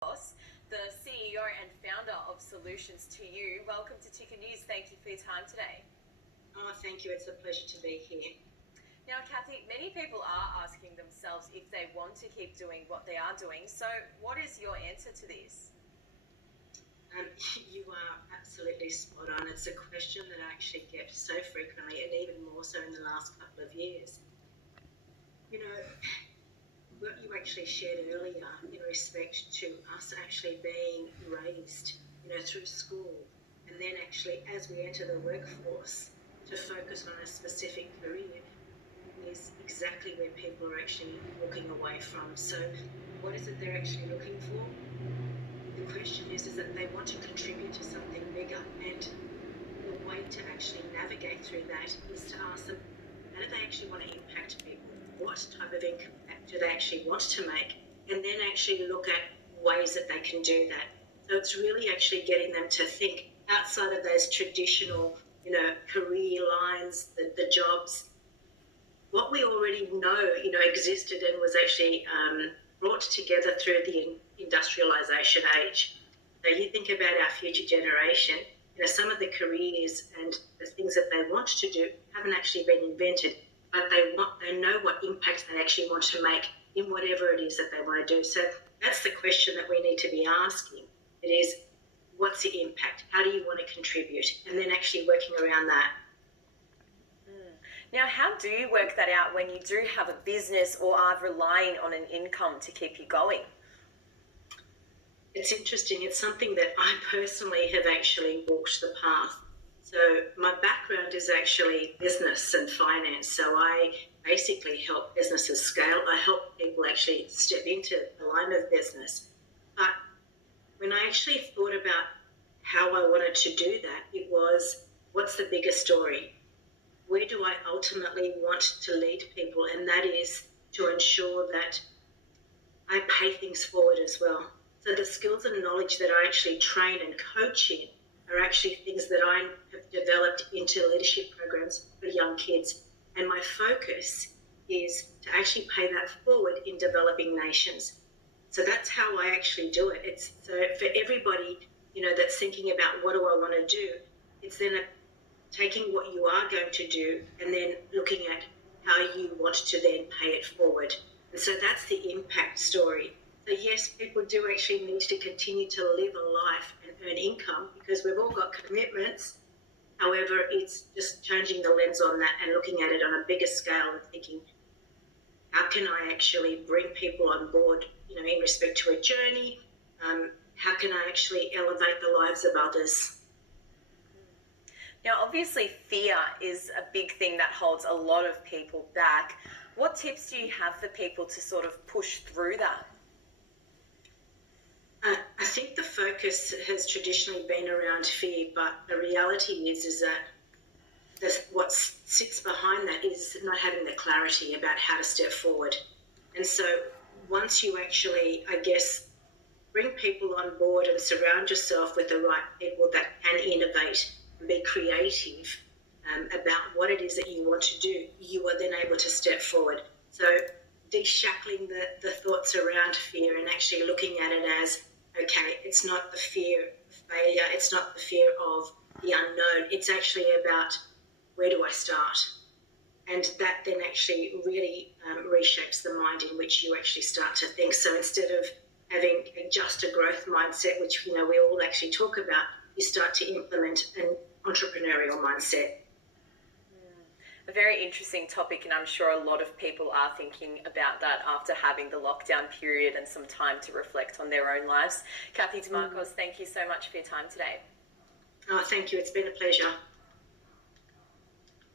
Ross, the CEO and founder of Solutions to You. Welcome to Ticker News. Thank you for your time today. Oh, thank you. It's a pleasure to be here. Now, Kathy, many people are asking themselves if they want to keep doing what they are doing. So what is your answer to this? You are absolutely spot on. It's a question that I actually get so frequently, and even more so in the last couple of years. You know, what you actually shared earlier in respect to us actually being raised, through school, and then actually as we enter the workforce to focus on a specific career is exactly where people are actually walking away from. So what is it they're actually looking for? The question is that they want to contribute to something bigger, and the way to actually navigate through that is to ask them, how do they actually want to impact people? What type of impact do they actually want to make? And then actually look at ways that they can do that. So it's really actually getting them to think outside of those traditional, career lines, the jobs, what we already know, existed and was actually brought together through the industrialization age. So you think about our future generation, some of the careers and the things that they want to do haven't actually been invented, but they know what impact they actually want to make in whatever it is that they want to do. So that's the question that we need to be asking. It is, what's the impact? How do you want to contribute? And then actually working around that. Now, how do you work that out when you do have a business or are relying on an income to keep you going? It's interesting. It's something that I personally have actually walked the path. So my background is actually business and finance. So I basically help businesses scale. I help people actually step into the line of business. But when I actually thought about how I wanted to do that, it was, what's the bigger story? Where do I ultimately want to lead people? And that is to ensure that I pay things forward as well. So the skills and knowledge that I actually train and coach in are actually things that I have developed into leadership programs for young kids. And my focus is to actually pay that forward in developing nations. So that's how I actually do it. It's so for everybody, that's thinking about what do I want to do, it's then taking what you are going to do and then looking at how you want to then pay it forward. And so that's the impact story. So yes, people do actually need to continue to live a life and earn income because we've all got commitments. However, it's just changing the lens on that and looking at it on a bigger scale and thinking, how can I actually bring people on board, in respect to a journey? How can I actually elevate the lives of others? Now, obviously, fear is a big thing that holds a lot of people back. What tips do you have for people to sort of push through that? I think the focus has traditionally been around fear, but the reality is that what sits behind that is not having the clarity about how to step forward. And so once you actually, I guess, bring people on board and surround yourself with the right people that can innovate and be creative about what it is that you want to do, you are then able to step forward. So de-shackling the thoughts around fear and actually looking at it as, okay, it's not the fear of failure, it's not the fear of the unknown, it's actually about, where do I start? And that then actually really reshapes the mind in which you actually start to think. So instead of having just a growth mindset, which we all actually talk about, you start to implement an entrepreneurial mindset. A very interesting topic, and I'm sure a lot of people are thinking about that after having the lockdown period and some time to reflect on their own lives. Kathy DeMarcos, thank you so much for your time today. Oh, thank you. It's been a pleasure.